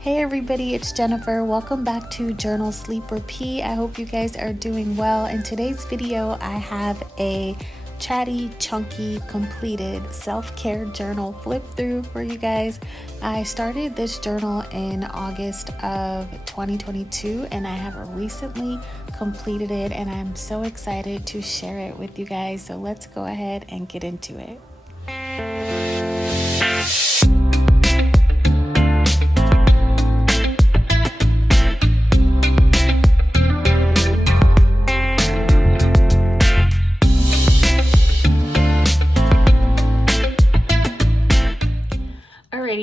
Hey everybody, it's Jennifer. Welcome back to Journal Sleep Repeat. I hope you guys are doing well. In today's video, I have a chatty, chunky, completed self-care journal flip through for you guys. I started this journal in August of 2022 and I have recently completed it and I'm so excited to share it with you guys. So let's go ahead and get into it.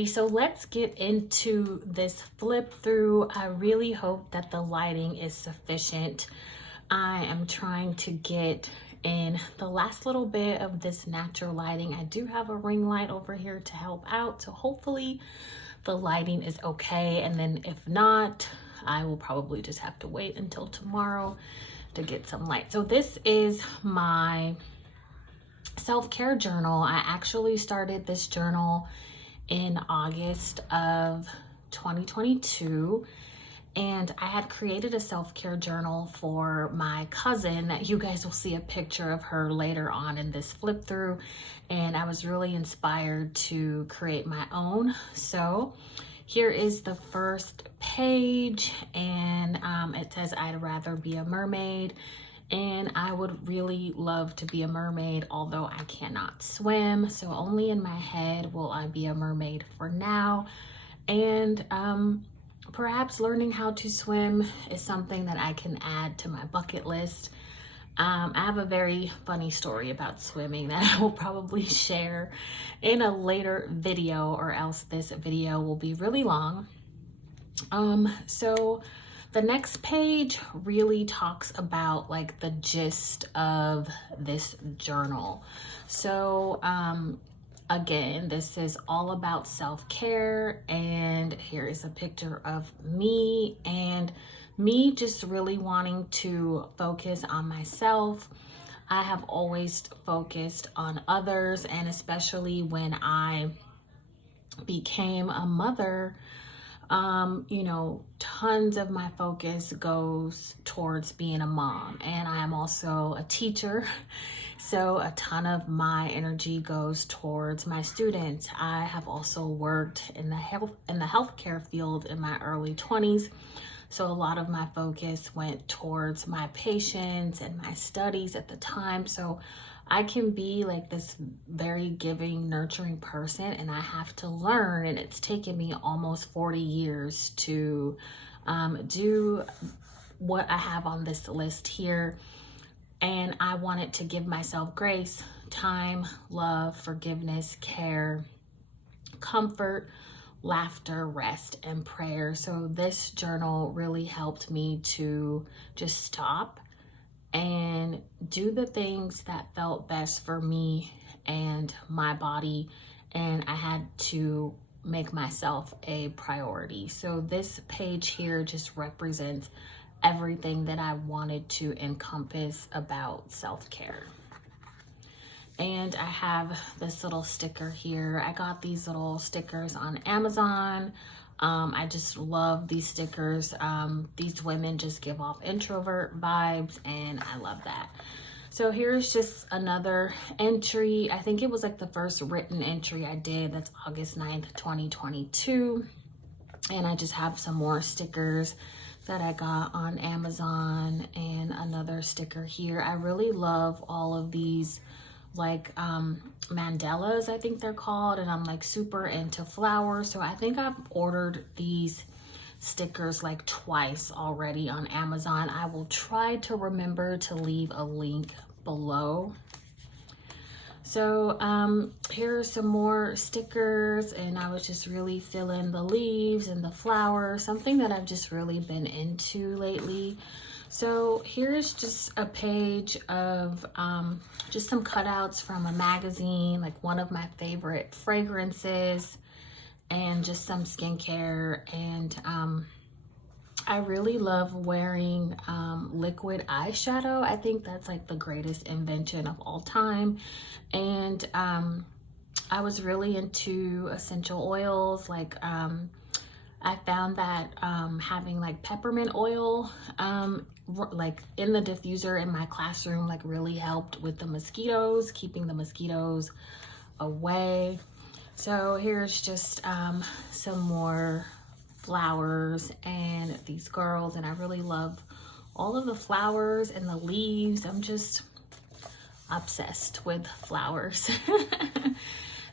So let's get into this flip through. I really hope that the lighting is sufficient. I am trying to get in the last little bit of this natural lighting. I do have a ring light over here to help out, so hopefully the lighting is okay. And then if not, I will probably just have to wait until tomorrow to get some light. So this is my self-care journal. I actually started this journal in August of 2022, and I had created a self-care journal for my cousin that you guys will see a picture of her later on in this flip through, and I was really inspired to create my own. So here is the first page, and it says, "I'd rather be a mermaid." And I would really love to be a mermaid, although I cannot swim. So only in my head will I be a mermaid for now. And perhaps learning how to swim is something that I can add to my bucket list. I have a very funny story about swimming that I will probably share in a later video, or else this video will be really long. So the next page really talks about like the gist of this journal. So again, this is all about self-care, and here is a picture of me and me just really wanting to focus on myself. I have always focused on others, and especially when I became a mother, tons of my focus goes towards being a mom, and I am also a teacher. So a ton of my energy goes towards my students. I have also worked in the healthcare field in my early 20s. So a lot of my focus went towards my patients and my studies at the time. So I can be like this very giving, nurturing person, and I have to learn, and it's taken me almost 40 years to do what I have on this list here. And I wanted to give myself grace, time, love, forgiveness, care, comfort, laughter, rest, and prayer. So this journal really helped me to just stop and do the things that felt best for me and my body, and I had to make myself a priority. So this page here just represents everything that I wanted to encompass about self-care. And I have this little sticker here. I got these little stickers on Amazon. I just love these stickers. These women just give off introvert vibes, and I love that. So here's just another entry. I think it was like the first written entry I did. That's August 9th, 2022. And I just have some more stickers that I got on Amazon, and another sticker here. I really love all of these like mandalas, I think they're called, and I'm like super into flowers. So I think I've ordered these stickers like twice already on Amazon. I will try to remember to leave a link below. So here are some more stickers, and I was just really feeling the leaves and the flowers, something that I've just really been into lately. So here's just a page of just some cutouts from a magazine, like one of my favorite fragrances, and just some skincare. And I really love wearing liquid eyeshadow. I think that's like the greatest invention of all time. And I was really into essential oils like I found that having like peppermint oil like in the diffuser in my classroom like really helped with the mosquitoes, keeping the mosquitoes away. So here's just some more flowers and these girls, and I really love all of the flowers and the leaves. I'm just obsessed with flowers.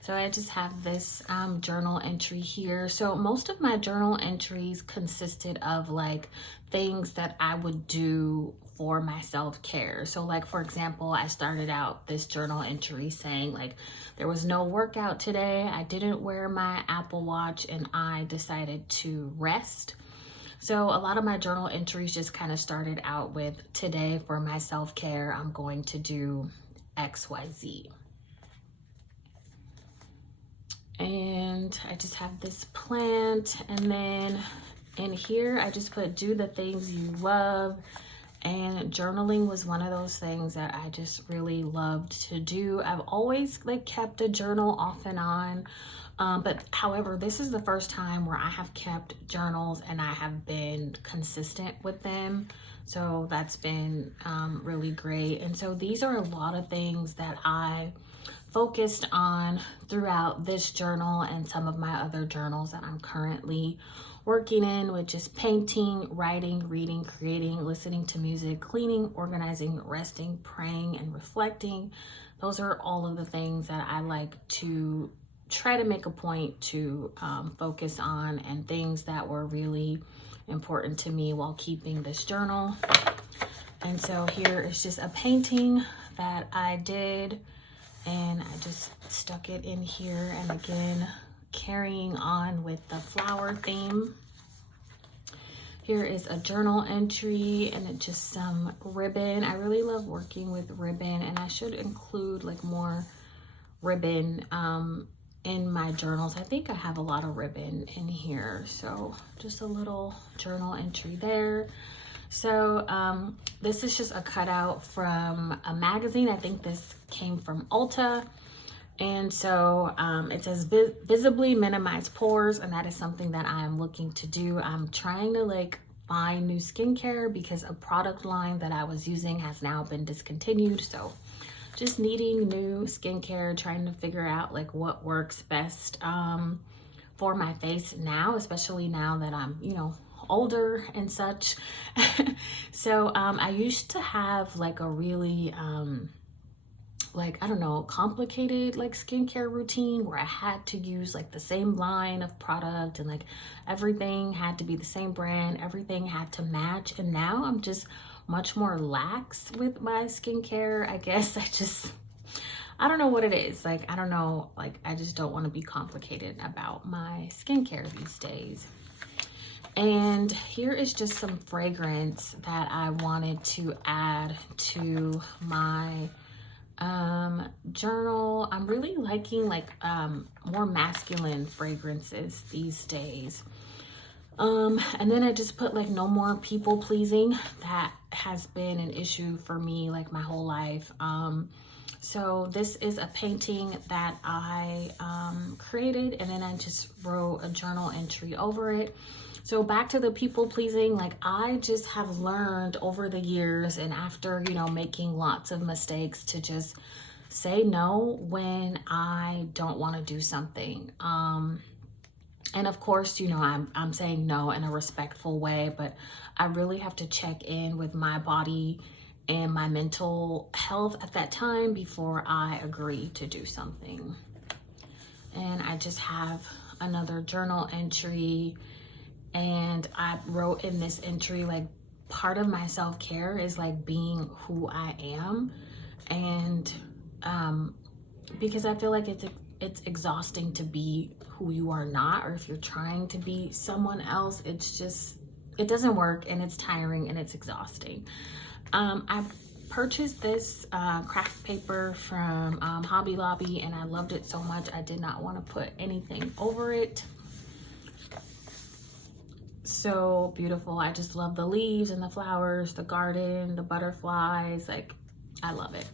So I just have this journal entry here. So most of my journal entries consisted of like things that I would do for my self-care. So like, for example, I started out this journal entry saying like, there was no workout today. I didn't wear my Apple Watch and I decided to rest. So a lot of my journal entries just kind of started out with, today for my self-care, I'm going to do XYZ. And I just have this plant, and then in here I just put do the things you love. And journaling was one of those things that I just really loved to do. I've always like kept a journal off and on, but however, this is the first time where I have kept journals and I have been consistent with them. So that's been really great. And so these are a lot of things that I focused on throughout this journal and some of my other journals that I'm currently working in, which is painting, writing, reading, creating, listening to music, cleaning, organizing, resting, praying, and reflecting. Those are all of the things that I like to try to make a point to focus on, and things that were really important to me while keeping this journal. And so here is just a painting that I did, and I just stuck it in here. And again, carrying on with the flower theme. Here is a journal entry, and it's just some ribbon. I really love working with ribbon, and I should include like more ribbon in my journals. I think I have a lot of ribbon in here. So just a little journal entry there. So this is just a cutout from a magazine. I think this came from Ulta. And so it says visibly minimize pores, and that is something that I'm looking to do. I'm trying to like find new skincare because a product line that I was using has now been discontinued. So just needing new skincare, trying to figure out like what works best for my face now, especially now that I'm, you know, older and such. So I used to have like a really like, I don't know, complicated like skincare routine where I had to use like the same line of product, and like everything had to be the same brand, everything had to match. And now I'm just much more lax with my skincare. I guess I don't know what it is. Like, I don't know, like I just don't want to be complicated about my skincare these days. And here is just some fragrance that I wanted to add to my journal. I'm really liking like more masculine fragrances these days. And then I just put like no more people pleasing. That has been an issue for me like my whole life. So this is a painting that I created, and then I just wrote a journal entry over it. So back to the people pleasing, like I just have learned over the years, and after, you know, making lots of mistakes, to just say no when I don't want to do something. And of course, you know, I'm saying no in a respectful way, but I really have to check in with my body and my mental health at that time before I agree to do something. And I just have another journal entry, and I wrote in this entry, like, part of my self-care is like being who I am. And because I feel like it's exhausting to be who you are not, or if you're trying to be someone else, it doesn't work, and it's tiring and it's exhausting. I purchased this craft paper from Hobby Lobby, and I loved it so much I did not want to put anything over it. So beautiful. I just love the leaves and the flowers, the garden, the butterflies, like I love it.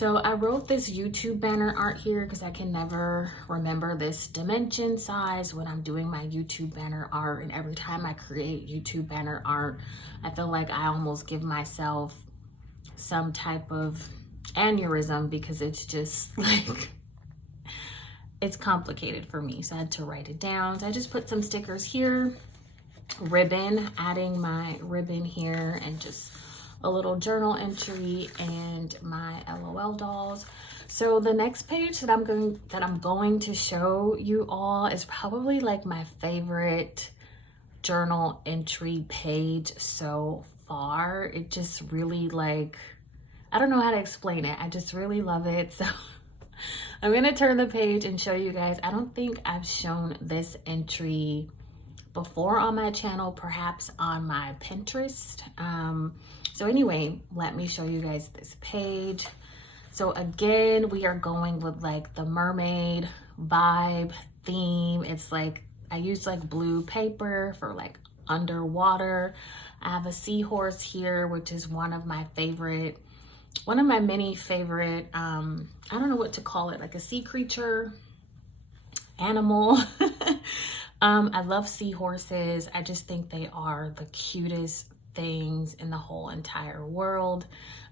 So I wrote this YouTube banner art here because I can never remember this dimension size when I'm doing my YouTube banner art. And every time I create YouTube banner art, I feel like I almost give myself some type of aneurysm because it's just like, it's complicated for me. So I had to write it down. So I just put some stickers here, ribbon, adding my ribbon here, and just a little journal entry and my LOL dolls. So the next page that I'm going to show you all is probably like my favorite journal entry page so far. It just really, like, I don't know how to explain it. I just really love it. So I'm gonna turn the page and show you guys. I don't think I've shown this entry before on my channel, perhaps on my Pinterest. So anyway, let me show you guys this page. So again, we are going with like the mermaid vibe theme. It's like, I use like blue paper for like underwater. I have a seahorse here, which is one of my many favorite, I don't know what to call it, like a sea creature, animal. I love seahorses. I just think they are the cutest things in the whole entire world.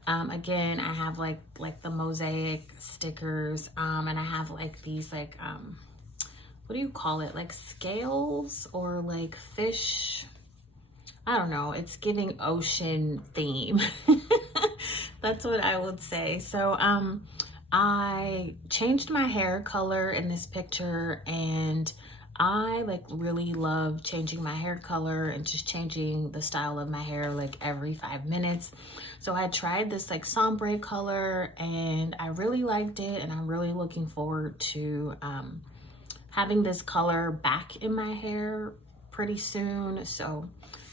Again, I have like the mosaic stickers, and I have like these like, what do you call it? Like scales or like fish. I don't know. It's giving ocean theme. That's what I would say. So, I changed my hair color in this picture, and I like really love changing my hair color and just changing the style of my hair like every 5 minutes. So I tried this like sombre color and I really liked it, and I'm really looking forward to having this color back in my hair pretty soon. So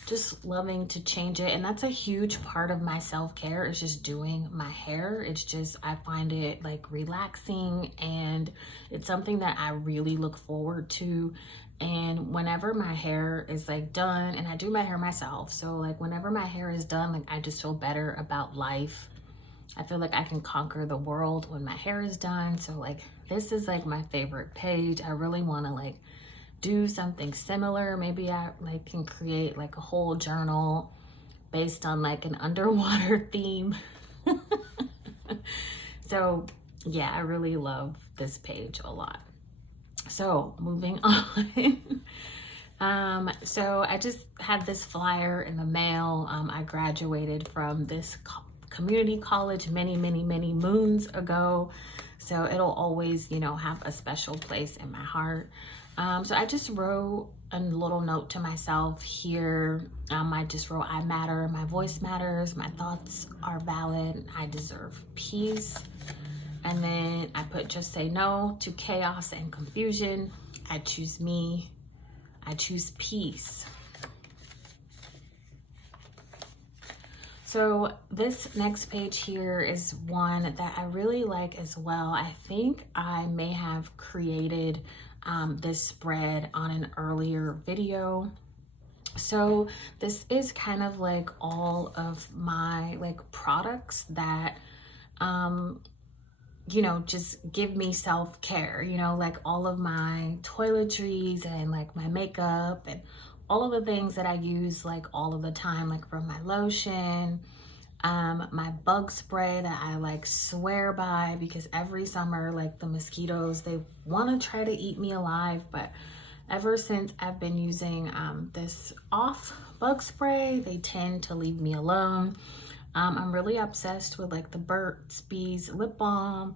just loving to change it, and that's a huge part of my self-care, is just doing my hair. It's just, I find it like relaxing, and it's something that I really look forward to. And whenever my hair is like done, and I do my hair myself, so like whenever my hair is done, like I just feel better about life. I feel like I can conquer the world when my hair is done. So like this is like my favorite page. I really want to like do something similar. Maybe I like can create like a whole journal based on like an underwater theme. So yeah, I really love this page a lot. So moving on. So I just had this flyer in the mail. I graduated from this community college many moons ago. So it'll always, you know, have a special place in my heart. So I just wrote a little note to myself here. I just wrote, I matter, my voice matters, my thoughts are valid, I deserve peace. And then I put, just say no to chaos and confusion. I choose me, I choose peace. So this next page here is one that I really like as well. I think I may have created this spread on an earlier video. So this is kind of like all of my like products that you know, just give me self-care, you know, like all of my toiletries and like my makeup and all of the things that I use like all of the time, like from my lotion, my bug spray that I like swear by, because every summer like the mosquitoes, they want to try to eat me alive, but ever since I've been using this off bug spray, they tend to leave me alone. I'm really obsessed with like the Burt's Bees lip balm,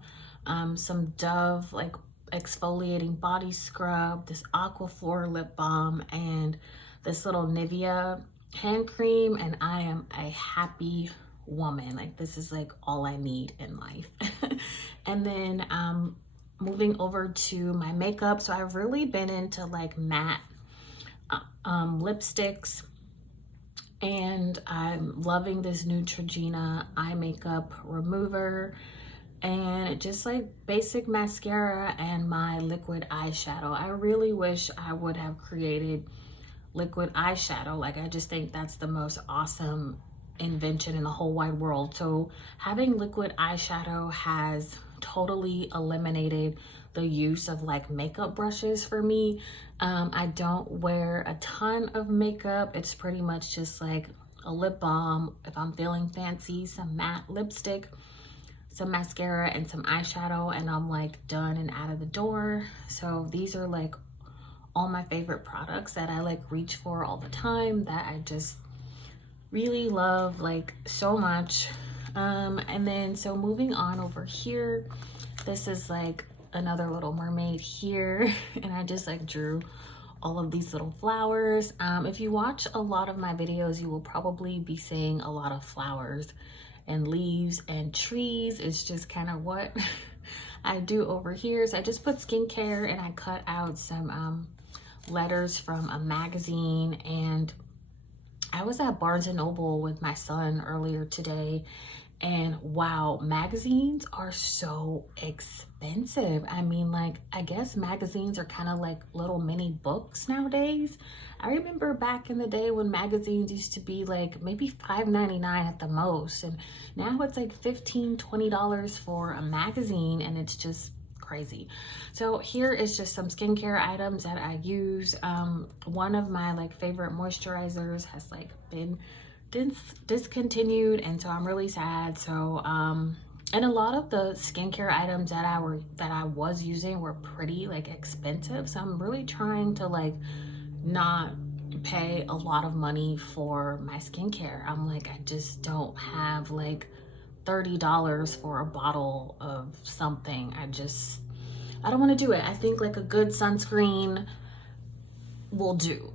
some Dove like exfoliating body scrub, this Aquaphor lip balm, and this little Nivea hand cream, and I am a happy woman. Like this is like all I need in life. And then moving over to my makeup, so I've really been into like matte lipsticks, and I'm loving this Neutrogena eye makeup remover, and just like basic mascara and my liquid eyeshadow. I really wish I would have created liquid eyeshadow. Like I just think that's the most awesome invention in the whole wide world. So having liquid eyeshadow has totally eliminated the use of like makeup brushes for me. I don't wear a ton of makeup. It's pretty much just like a lip balm, if I'm feeling fancy, some matte lipstick, some mascara, and some eyeshadow, and I'm like done and out of the door. So these are like all my favorite products that I like reach for all the time, that I just really love like so much. And then so moving on over here, this is like another little mermaid here, and I just like drew all of these little flowers. If you watch a lot of my videos, you will probably be seeing a lot of flowers and leaves and trees. It's just kind of what I do over here. So I just put skincare, and I cut out some letters from a magazine. And I was at Barnes and Noble with my son earlier today, and wow, magazines are so expensive. I mean, like, I guess magazines are kind of like little mini books nowadays. I remember back in the day when magazines used to be like maybe $5.99 at the most, and now it's like $15-20 for a magazine, and it's just crazy. So here is just some skincare items that I use. One of my like favorite moisturizers has like been discontinued, and so I'm really sad. So and a lot of the skincare items that I was using were pretty like expensive, so I'm really trying to like not pay a lot of money for my skincare. I'm like, I just don't have like $30 for a bottle of something. I don't want to do it. I think like a good sunscreen will do.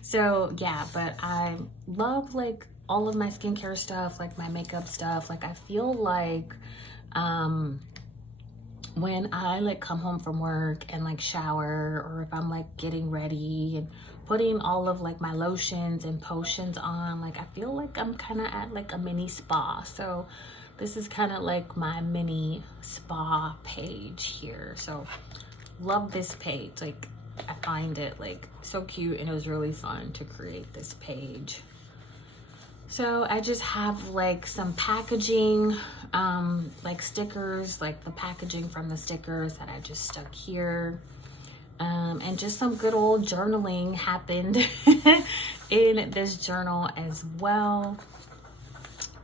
So yeah, but I love like all of my skincare stuff, like my makeup stuff. Like I feel like when I like come home from work and like shower, or if I'm like getting ready and putting all of like my lotions and potions on, like I feel like I'm kind of at like a mini spa. So this is kind of like my mini spa page here. So love this page. Like I find it like so cute, and it was really fun to create this page. So I just have like some packaging, like stickers, like the packaging from the stickers that I just stuck here. And just some good old journaling happened in this journal as well.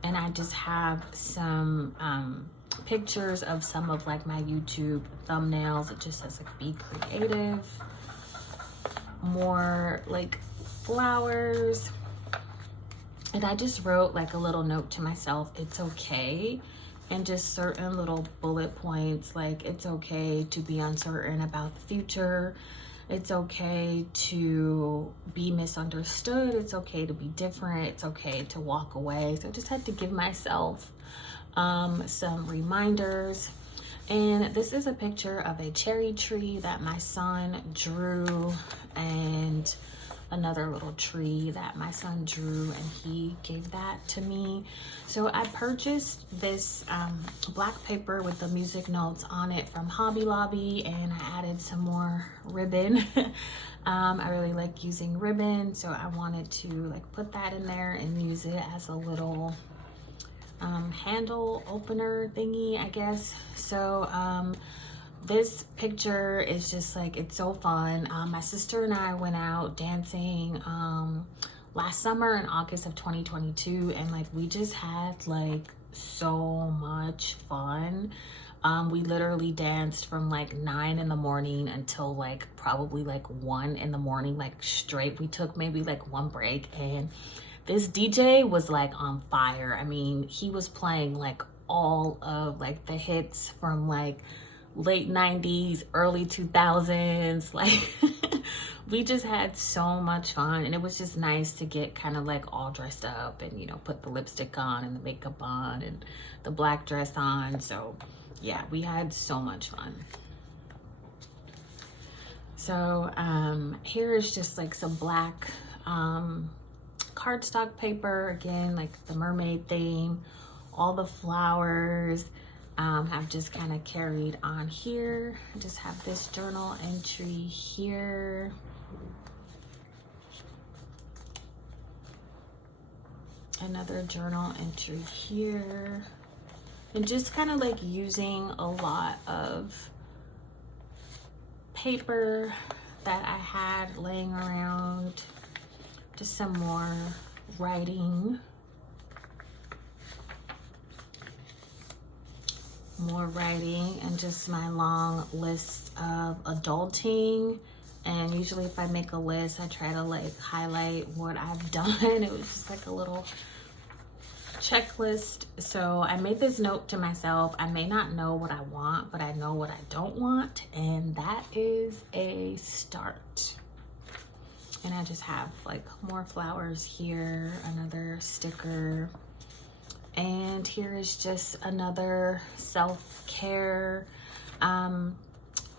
And I just have some pictures of some of like my YouTube thumbnails. It just says like be creative. More like flowers. And I just wrote like a little note to myself, it's okay. And just certain little bullet points, like it's okay to be uncertain about the future. It's okay to be misunderstood. It's okay to be different. It's okay to walk away. So I just had to give myself some reminders. And this is a picture of a cherry tree that my son drew, and another little tree that my son drew, and he gave that to me. So I purchased this black paper with the music notes on it from Hobby Lobby, and I added some more ribbon. I really like using ribbon, so I wanted to like put that in there and use it as a little handle opener thingy, I guess. So this picture is just like, it's so fun. My sister and I went out dancing last summer in August of 2022, and like we just had like so much fun. We literally danced from like 9 in the morning until like probably like 1 in the morning, like straight. We took maybe like one break, and this DJ was like on fire. I mean, he was playing like all of like the hits from like late 90s, early 2000s. Like we just had so much fun, and it was just nice to get kind of like all dressed up and, you know, put the lipstick on and the makeup on and the black dress on. So yeah, we had so much fun. So here is just like some black cardstock paper, again, like the mermaid theme, all the flowers. I've just kind of carried on here. I just have this journal entry here. another journal entry here. And just kind of like using a lot of paper that I had laying around. Just some more writing. More writing and just my long list of adulting. And usually if I make a list, I try to like highlight what I've done. It was just like a little checklist. So I made this note to myself. I may not know what I want, but I know what I don't want. And that is a start. And I just have like more flowers here, another sticker. And here is just another self-care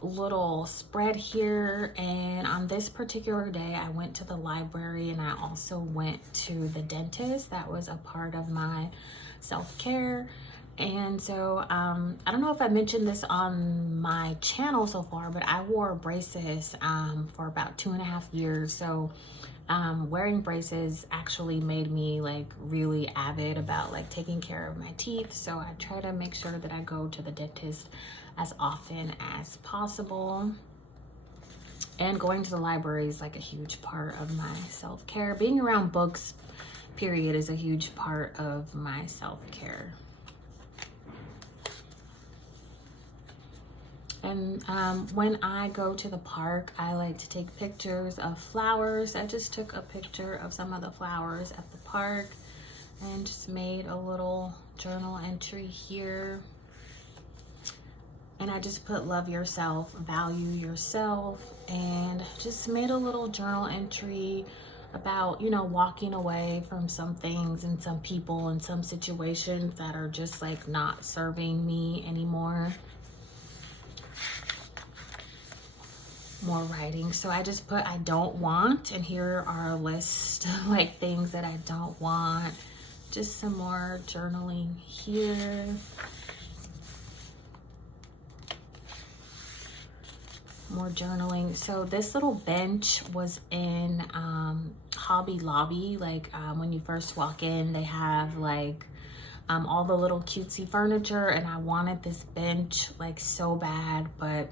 little spread here. And on this particular day, I went to the library and I also went to the dentist. That was a part of my self-care. And so I don't know if I mentioned this on my channel so far, but I wore braces for about 2.5 years. So wearing braces actually made me like really avid about like taking care of my teeth. So I try to make sure that I go to the dentist as often as possible. And going to the library is like a huge part of my self-care. Being around books, period, is a huge part of my self-care. And when I go to the park, I like to take pictures of flowers. I just took a picture of some of the flowers at the park and just made a little journal entry here. And I just put love yourself, value yourself, and just made a little journal entry about, you know, walking away from some things and some people and some situations that are just like not serving me anymore. More writing. So I just put I don't want, and here are a list of like things that I don't want. Just some more journaling here. More journaling. So this little bench was in Hobby Lobby. Like when you first walk in, they have like all the little cutesy furniture, and I wanted this bench like so bad, but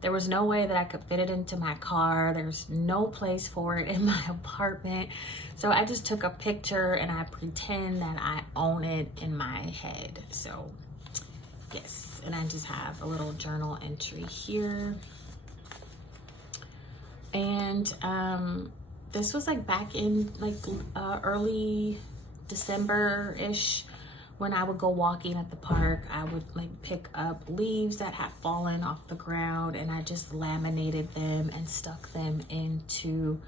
there was no way that I could fit it into my car. There's no place for it in my apartment. So I just took a picture and I pretend that I own it in my head. So yes, and I just have a little journal entry here. And this was like back in like early December-ish. When I would go walking at the park, I would like pick up leaves that had fallen off the ground, and I just laminated them and stuck them into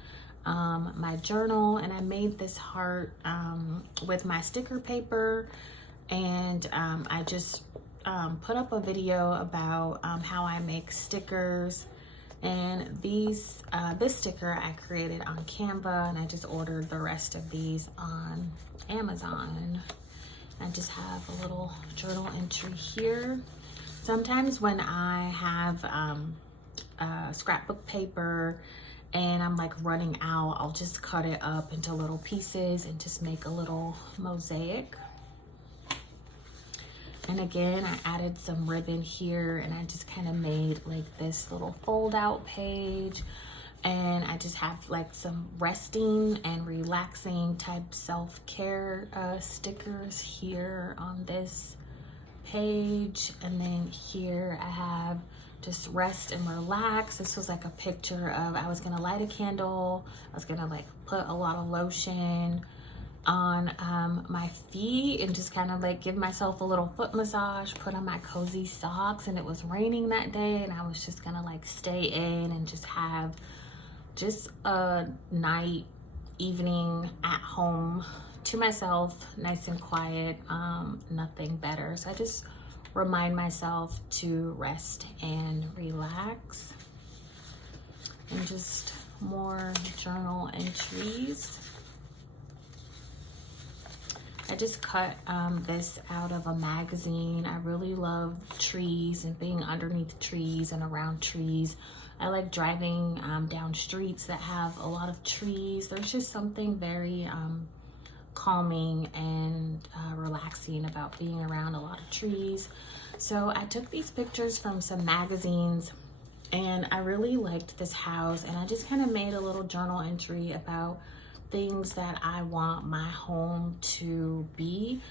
my journal. And I made this heart with my sticker paper, and I just put up a video about how I make stickers. And this sticker I created on Canva, and I just ordered the rest of these on Amazon. I just have a little journal entry here. Sometimes when I have scrapbook paper and I'm like running out, I'll just cut it up into little pieces and just make a little mosaic. And again, I added some ribbon here, and I just kind of made like this little fold out page. And I just have like some resting and relaxing type self-care stickers here on this page. And then here I have just rest and relax. This was like a picture of, I was gonna light a candle. I was gonna like put a lot of lotion on my feet and just kind of like give myself a little foot massage, put on my cozy socks. And it was raining that day, and I was just gonna like stay in and just have just a night, evening at home to myself, nice and quiet, nothing better. So I just remind myself to rest and relax. And just more journal entries. I just cut this out of a magazine. I really love trees and being underneath trees and around trees. I like driving down streets that have a lot of trees. There's just something very calming and relaxing about being around a lot of trees. So I took these pictures from some magazines, and I really liked this house, and I just kind of made a little journal entry about things that I want my home to be,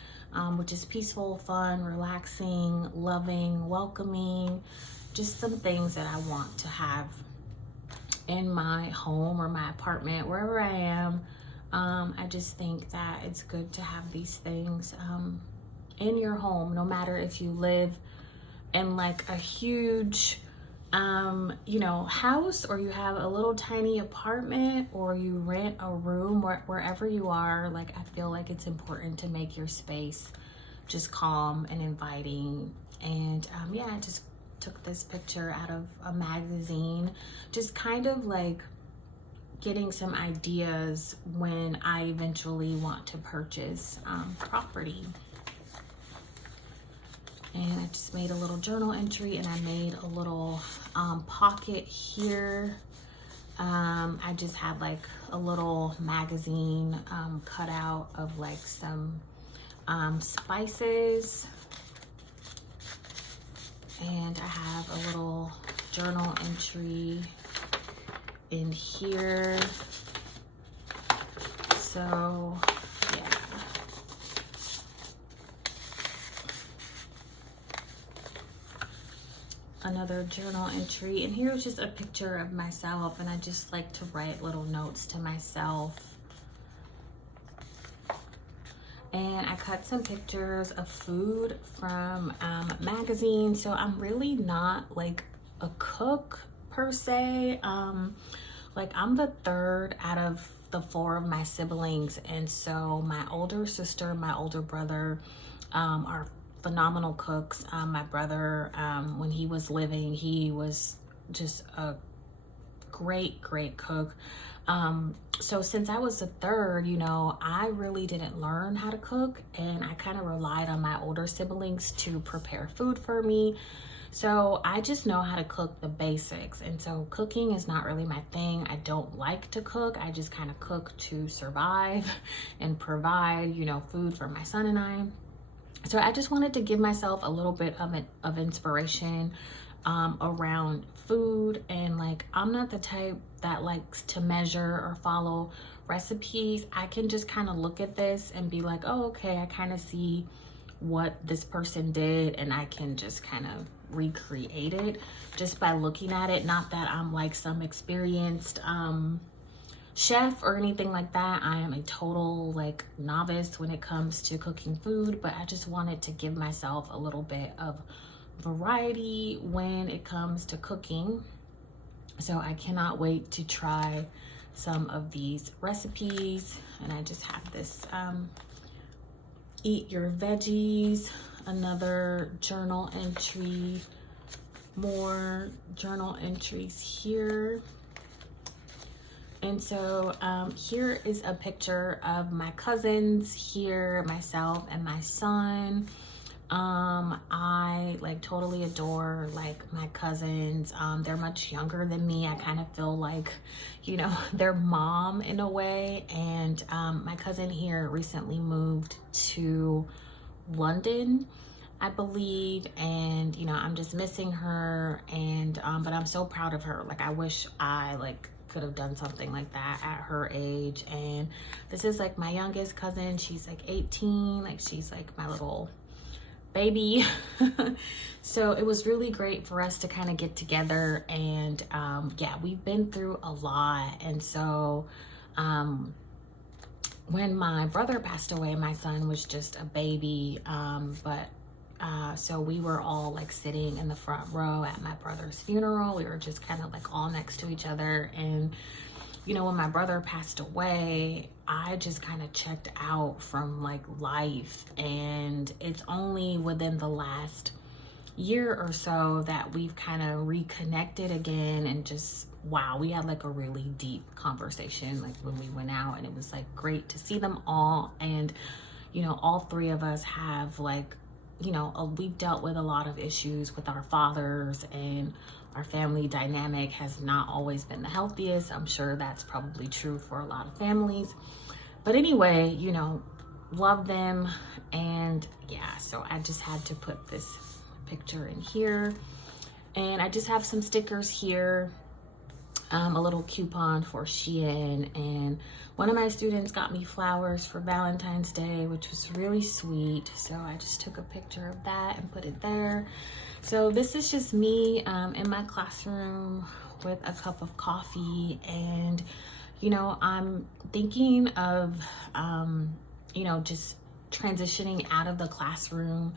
which is peaceful, fun, relaxing, loving, welcoming, just some things that I want to have in my home or my apartment, wherever I am. I just think that it's good to have these things in your home, no matter if you live in like a huge house, or you have a little tiny apartment, or you rent a room, wherever you are. Like, I feel like it's important to make your space just calm and inviting. And I just took this picture out of a magazine, just kind of like getting some ideas when I eventually want to purchase property. And I just made a little journal entry, and I made a little pocket here. I just had like a little magazine cut out of like some spices. And I have a little journal entry in here. So yeah. Another journal entry, and here's just a picture of myself, and I just like to write little notes to myself. And I cut some pictures of food from magazines. So I'm really not like a cook per se. Like, I'm the third out of the 4 of my siblings, and so my older sister, my older brother are phenomenal cooks. My brother, when he was living, he was just a great cook. So since I was the third, I really didn't learn how to cook, and I kind of relied on my older siblings to prepare food for me. So I just know how to cook the basics. And so cooking is not really my thing. I don't like to cook. I just kind of cook to survive and provide, food for my son and I. So I just wanted to give myself a little bit of inspiration around food. And like, I'm not the type that likes to measure or follow recipes. I can just kind of look at this and be like, oh, okay, I kind of see what this person did, and I can just kind of recreate it just by looking at it. Not that I'm like some experienced chef or anything like that. I am a total like novice when it comes to cooking food, but I just wanted to give myself a little bit of variety when it comes to cooking. So I cannot wait to try some of these recipes. And I just have this eat your veggies, another journal entry, more journal entries here. And so here is a picture of my cousins here, myself and my son. I like totally adore like my cousins. They're much younger than me. I kind of feel like, their mom in a way. And my cousin here recently moved to London, I believe, and I'm just missing her. And but I'm so proud of her. Like, I wish I could have done something like that at her age. And this is like my youngest cousin. She's like 18. Like, she's like my little baby. So it was really great for us to kind of get together. And we've been through a lot. And so when my brother passed away, my son was just a baby. So we were all like sitting in the front row at my brother's funeral. We were just kind of like all next to each other. And when my brother passed away, I just kind of checked out from like life. And it's only within the last year or so that we've kind of reconnected again. And just, wow, we had like a really deep conversation like when we went out, and it was like great to see them all. And all 3 of us have like, we've dealt with a lot of issues with our fathers, and our family dynamic has not always been the healthiest. I'm sure that's probably true for a lot of families. But anyway, you know, love them. And yeah, so I just had to put this picture in here. And I just have some stickers here, a little coupon for Shein, and one of my students got me flowers for Valentine's Day, which was really sweet. So I just took a picture of that and put it there. So this is just me in my classroom with a cup of coffee, and you know, I'm thinking of you know, just transitioning out of the classroom.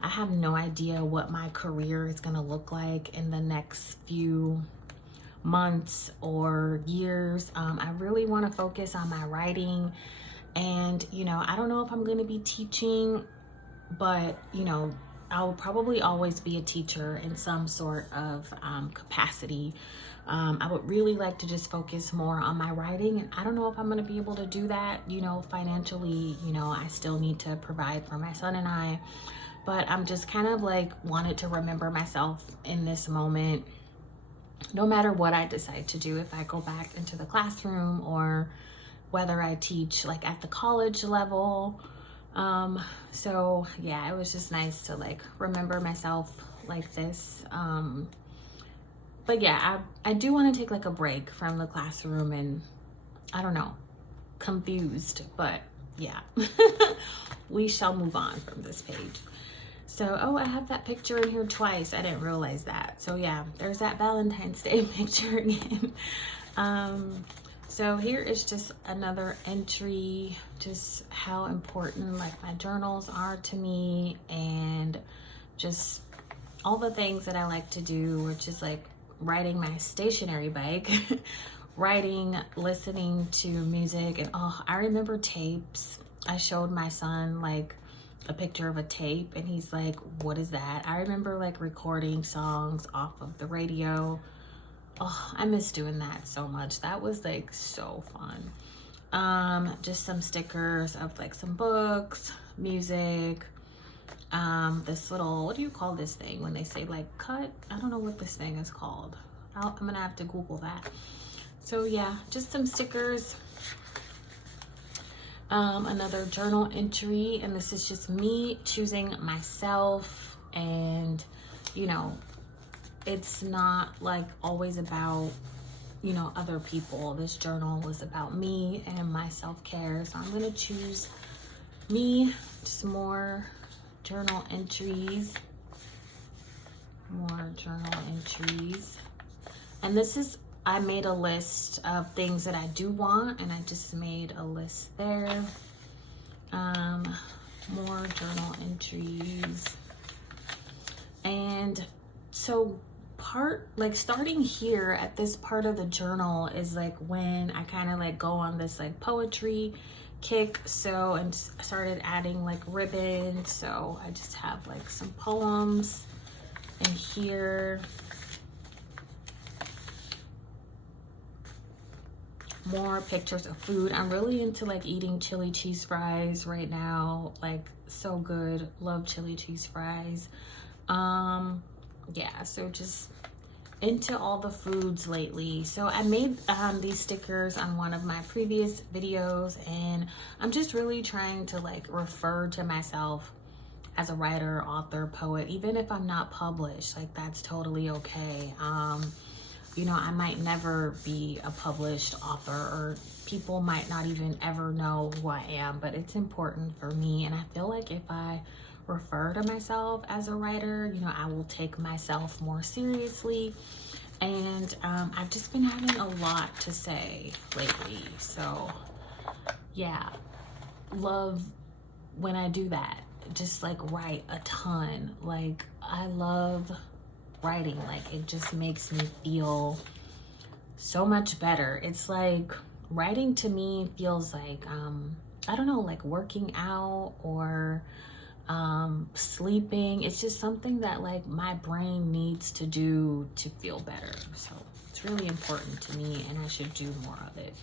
I have no idea what my career is going to look like in the next few months or years. I really want to focus on my writing, and you know, I don't know if I'm going to be teaching, but you know, I'll probably always be a teacher in some sort of capacity. I would really like to just focus more on my writing, and I don't know if I'm going to be able to do that, you know, financially. You know, I still need to provide for my son and I, but I'm just kind of like wanted to remember myself in this moment, no matter what I decide to do, if I go back into the classroom or whether I teach like at the college level. So yeah, it was just nice to like remember myself like this. But yeah, I do want to take like a break from the classroom, and I don't know, confused, but yeah, we shall move on from this page. So, oh, I have that picture in here twice. I didn't realize that. So yeah, there's that Valentine's Day picture again. So here is just another entry, just how important like my journals are to me, and just all the things that I like to do, which is like riding my stationary bike, writing, listening to music. And oh, I remember tapes. I showed my son like a picture of a tape, and he's like, what is that? I remember like recording songs off of the radio. Oh, I miss doing that so much. That was like so fun. Just some stickers of like some books, music, this little, what do you call this thing when they say like cut? I don't know what this thing is called. I'm gonna have to Google that. So yeah, just some stickers. Another journal entry, and this is just me choosing myself, and you know, it's not like always about, you know, other people. This journal was about me and my self-care, so I'm gonna choose me. Just more journal entries, and this is, I made a list of things that I do want, and I just made a list there. More journal entries. And so like starting here at this part of the journal is like when I kind of like go on this like poetry kick. So, and started adding like ribbons. So I just have like some poems in here. More pictures of food. I'm really into like eating chili cheese fries right now, like so good. Love chili cheese fries. Yeah, so just into all the foods lately. So I made these stickers on one of my previous videos, and I'm just really trying to like refer to myself as a writer, author, poet, even if I'm not published. Like that's totally okay. You know, I might never be a published author, or people might not even ever know who I am, but it's important for me. And I feel like if I refer to myself as a writer, you know, I will take myself more seriously. And I've just been having a lot to say lately. So yeah, love when I do that. Just like write a ton. Like I love writing. Like it just makes me feel so much better. It's like writing to me feels like I don't know, like working out or sleeping. It's just something that like my brain needs to do to feel better. So it's really important to me, and I should do more of it.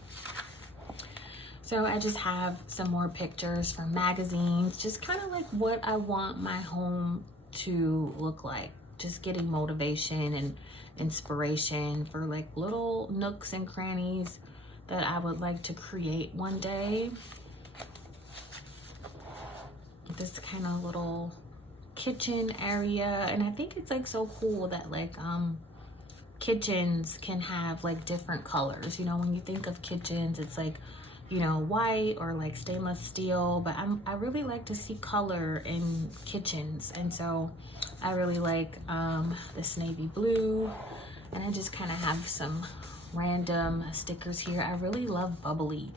So I just have some more pictures from magazines, just kind of like what I want my home to look like. Just getting motivation and inspiration for like little nooks and crannies that I would like to create one day. this kind of little kitchen area. And I think it's like so cool that like kitchens can have like different colors. You know, when you think of kitchens, it's like, you know, white or like stainless steel, but I really like to see color in kitchens. And so I really like this navy blue, and I just kind of have some random stickers here. I really love bubbly,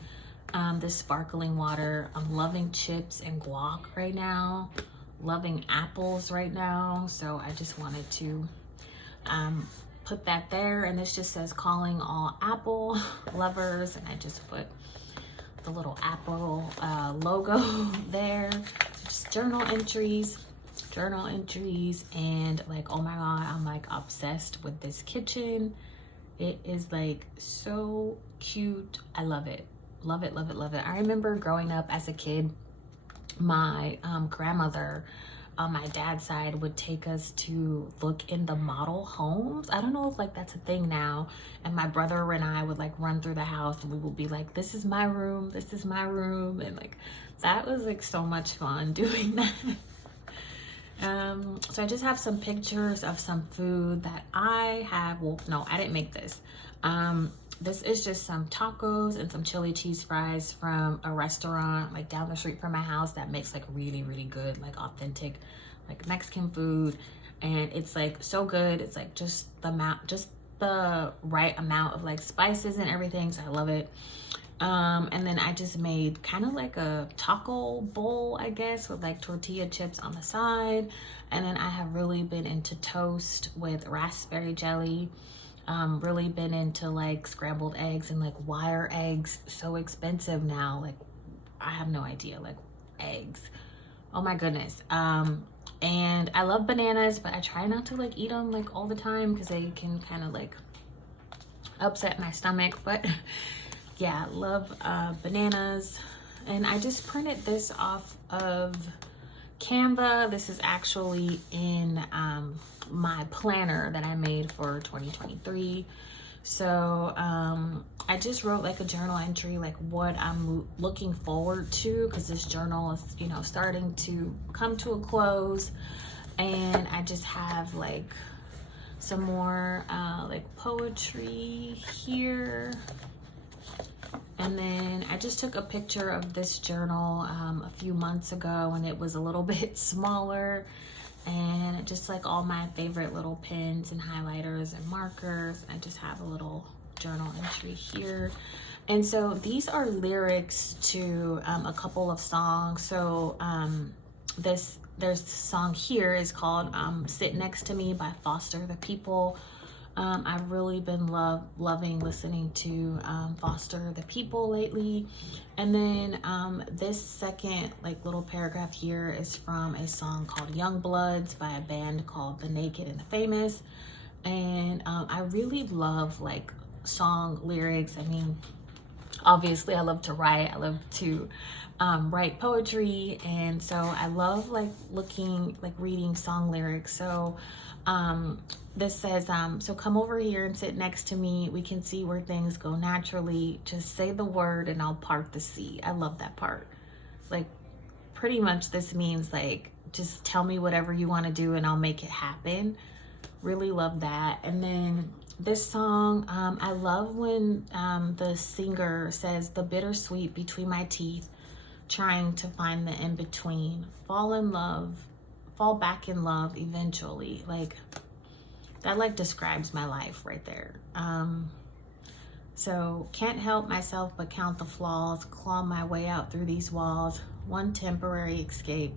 this sparkling water. I'm loving chips and guac right now, loving apples right now. So I just wanted to put that there. And this just says calling all apple lovers, and I just put the little apple logo there. Just journal entries, and like, oh my god, I'm like obsessed with this kitchen. It is like so cute. I love it, love it, love it, love it. I remember growing up as a kid, my grandmother on my dad's side would take us to look in the model homes. I don't know if like that's a thing now. And my brother and I would like run through the house, and we would be like, this is my room, this is my room. And like, that was like so much fun doing that. So I just have some pictures of some food that I have. Well, no, I didn't make this. This is just some tacos and some chili cheese fries from a restaurant like down the street from my house that makes like really, really good, like authentic, like Mexican food. And it's like so good. It's like just the right amount of like spices and everything. So I love it. And then I just made kind of like a taco bowl, I guess, with like tortilla chips on the side. And then I have really been into toast with raspberry jelly. Really been into like scrambled eggs, and like why are eggs so expensive now? Like, I have no idea, like eggs. Oh my goodness. And I love bananas, but I try not to like eat them like all the time because they can kind of like upset my stomach. But yeah, love bananas. And I just printed this off of Canva. This is actually in my planner that I made for 2023. So I just wrote like a journal entry, like what I'm looking forward to, because this journal is, you know, starting to come to a close. And I just have like some more like poetry here. And then I just took a picture of this journal a few months ago, and it was a little bit smaller, and just like all my favorite little pens and highlighters and markers. I just have a little journal entry here. And so these are lyrics to a couple of songs. So there's this song here is called Sit Next to Me by Foster the People. I've really been loving listening to Foster the People lately. And then this second like little paragraph here is from a song called Young Bloods by a band called The Naked and the Famous. And I really love like song lyrics. I mean, obviously I love to write. I love to write poetry. And so I love like reading song lyrics. So this says, so come over here and sit next to me. We can see where things go naturally. Just say the word and I'll part the sea. I love that part. Like, pretty much this means like, just tell me whatever you want to do and I'll make it happen. Really love that. And then this song, I love when the singer says, the bittersweet between my teeth, trying to find the in-between, fall back in love eventually. Like, that like describes my life right there. So can't help myself but count the flaws, claw my way out through these walls, one temporary escape,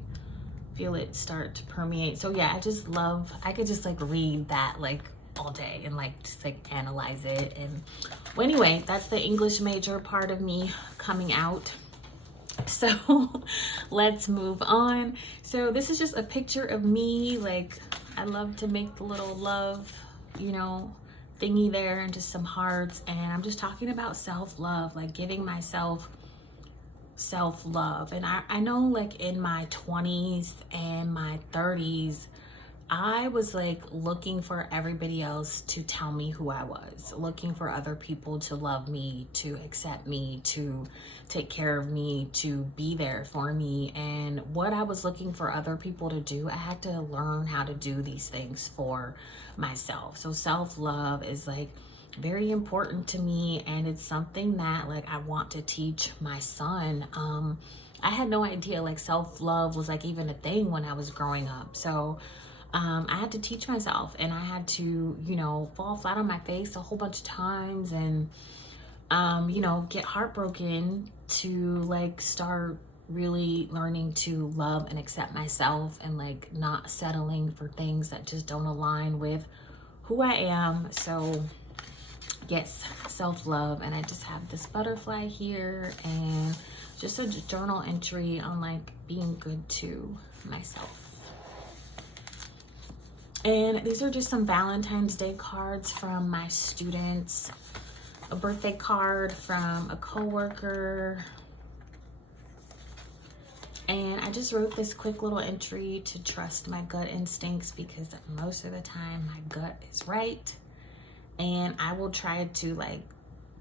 feel it start to permeate. So yeah, I could just like read that like all day and like just like analyze it. And well, anyway, that's the English major part of me coming out. So let's move on. So this is just a picture of me. Like, I love to make the little love, you know, thingy there, and just some hearts. And I'm just talking about self-love, like giving myself self-love. And I know like in my 20s and my 30s, I was like looking for everybody else to tell me who I was, looking for other people to love me, to accept me, to take care of me, to be there for me. And what I was looking for other people to do, I had to learn how to do these things for myself. So self-love is like very important to me, and it's something that like I want to teach my son. I had no idea like self-love was like even a thing when I was growing up. So I had to teach myself, and I had to, you know, fall flat on my face a whole bunch of times, and, you know, get heartbroken to like start really learning to love and accept myself, and like not settling for things that just don't align with who I am. So yes, self-love. And I just have this butterfly here and just a journal entry on like being good to myself. And these are just some Valentine's Day cards from my students, a birthday card from a coworker. And I just wrote this quick little entry to trust my gut instincts, because most of the time my gut is right. And I will try to like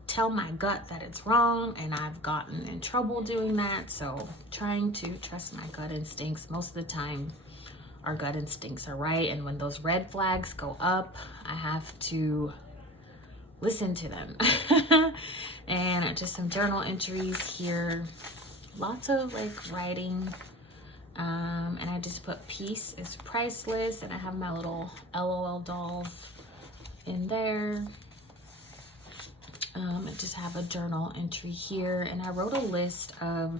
tell my gut that it's wrong, and I've gotten in trouble doing that. So trying to trust my gut instincts. Most of the time our gut instincts are right, and when those red flags go up, I have to listen to them. And just some journal entries here, lots of like writing, and I just put peace is priceless, and I have my little LOL dolls in there. I just have a journal entry here, and I wrote a list of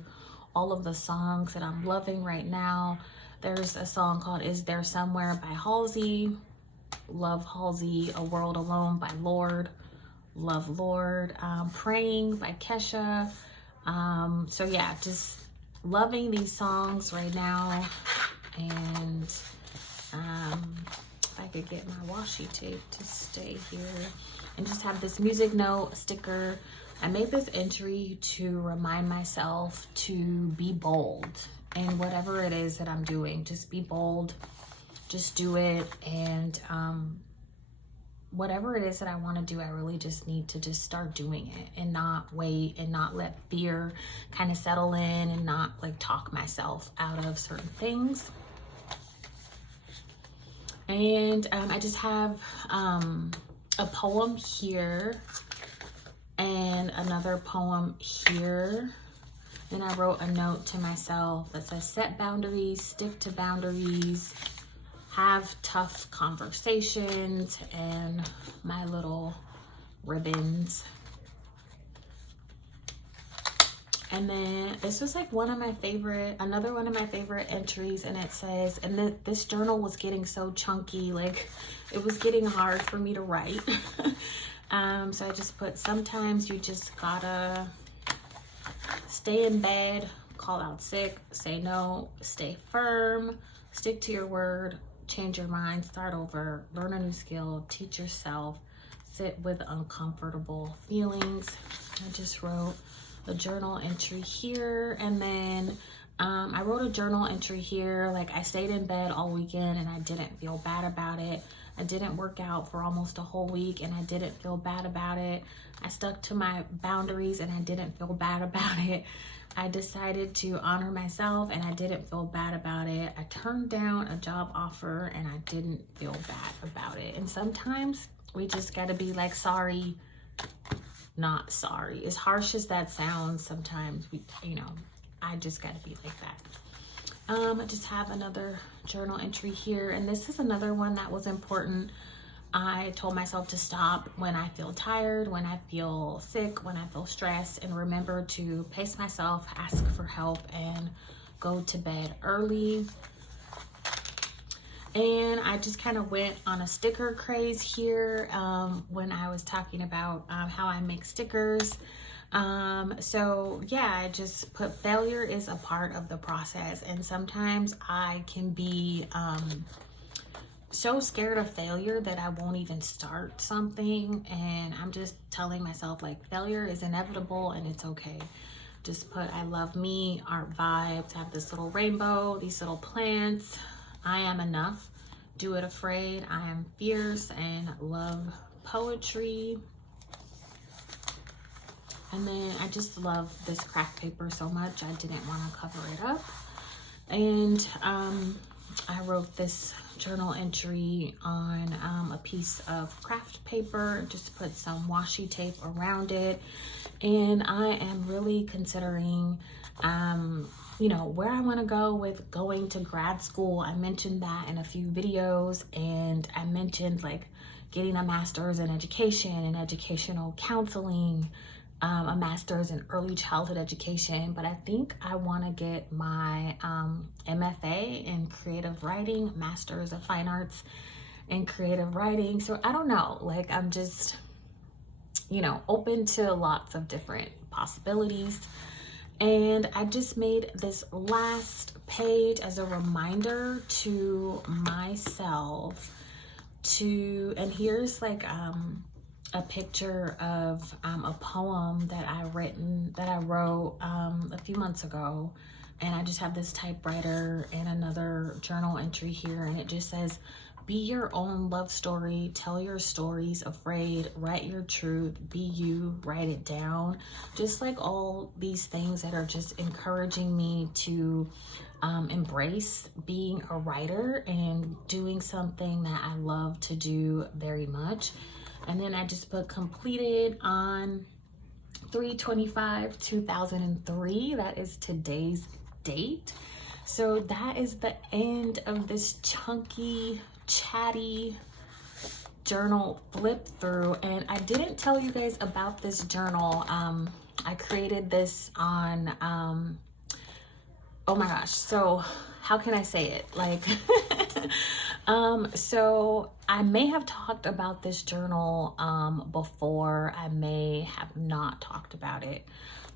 all of the songs that I'm loving right now. There's a song called Is There Somewhere by Halsey. Love Halsey. A World Alone by Lorde. Love Lorde. Praying by Kesha. So yeah, just loving these songs right now. And if I could get my washi tape to stay here. And just have this music note sticker. I made this entry to remind myself to be bold. And whatever it is that I'm doing, just be bold, just do it. And whatever it is that I want to do, I really just need to just start doing it, and not wait, and not let fear kind of settle in, and not like talk myself out of certain things. And I just have a poem here and another poem here. And I wrote a note to myself that says, set boundaries, stick to boundaries, have tough conversations, and my little ribbons. And then this was like another one of my favorite entries, and it says, and this journal was getting so chunky, like it was getting hard for me to write. So I just put, sometimes you just gotta stay in bed, call out sick, say no, stay firm, stick to your word, change your mind, start over, learn a new skill, teach yourself, sit with uncomfortable feelings. I just wrote a journal entry here, and then I wrote a journal entry here, like I stayed in bed all weekend and I didn't feel bad about it. I didn't work out for almost a whole week and I didn't feel bad about it. I stuck to my boundaries and I didn't feel bad about it. I decided to honor myself and I didn't feel bad about it. I turned down a job offer and I didn't feel bad about it. And sometimes we just gotta be like, sorry, not sorry. As harsh as that sounds, sometimes I just gotta be like that. I just have another journal entry here, and this is another one that was important. I told myself to stop when I feel tired, when I feel sick, when I feel stressed, and remember to pace myself, ask for help, and go to bed early. And I just kind of went on a sticker craze here when I was talking about how I make stickers. So yeah, I just put failure is a part of the process, and sometimes I can be so scared of failure that I won't even start something, and I'm just telling myself like failure is inevitable and it's okay. Just put I love me, art vibes, have this little rainbow, these little plants, I am enough, do it afraid. I am fierce and love poetry. And then I just love this craft paper so much, I didn't want to cover it up. And I wrote this journal entry on a piece of craft paper, just put some washi tape around it. And I am really considering, you know, where I want to go with going to grad school. I mentioned that in a few videos, and I mentioned like getting a master's in education and educational counseling, a master's in early childhood education, but I think I want to get my MFA in creative writing, master's of fine arts in creative writing. So I don't know, like I'm just, you know, open to lots of different possibilities. And I just made this last page as a reminder to myself to, and here's like a picture of a poem that I wrote a few months ago. And I just have this typewriter and another journal entry here, and it just says, be your own love story, tell your stories afraid, write your truth, be you, write it down. Just like all these things that are just encouraging me to embrace being a writer and doing something that I love to do very much. And then I just put completed on 3/25/2003. That is today's date. So that is the end of this chunky, chatty journal flip through. And I didn't tell you guys about this journal. I created this on, oh my gosh, so how can I say it? Like, so I may have talked about this journal before. I may have not talked about it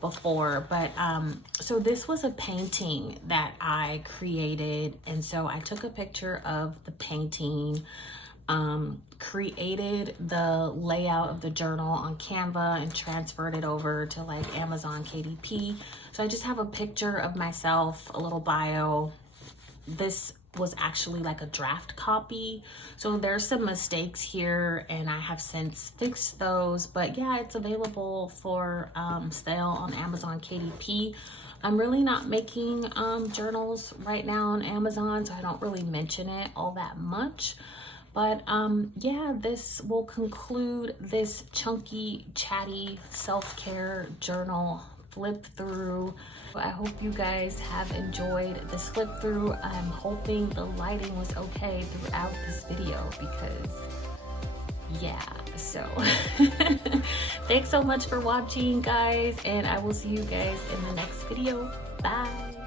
before, but so this was a painting that I created, and so I took a picture of the painting, created the layout of the journal on Canva and transferred it over to like Amazon KDP. So I just have a picture of myself, a little bio. This was actually like a draft copy, so there's some mistakes here and I have since fixed those, but yeah, it's available for sale on Amazon KDP. I'm really not making journals right now on Amazon, so I don't really mention it all that much. But yeah, this will conclude this chunky, chatty self-care journal flip through. I hope you guys have enjoyed this flip through. I'm hoping the lighting was okay throughout this video because yeah, so thanks so much for watching, guys, and I will see you guys in the next video. Bye.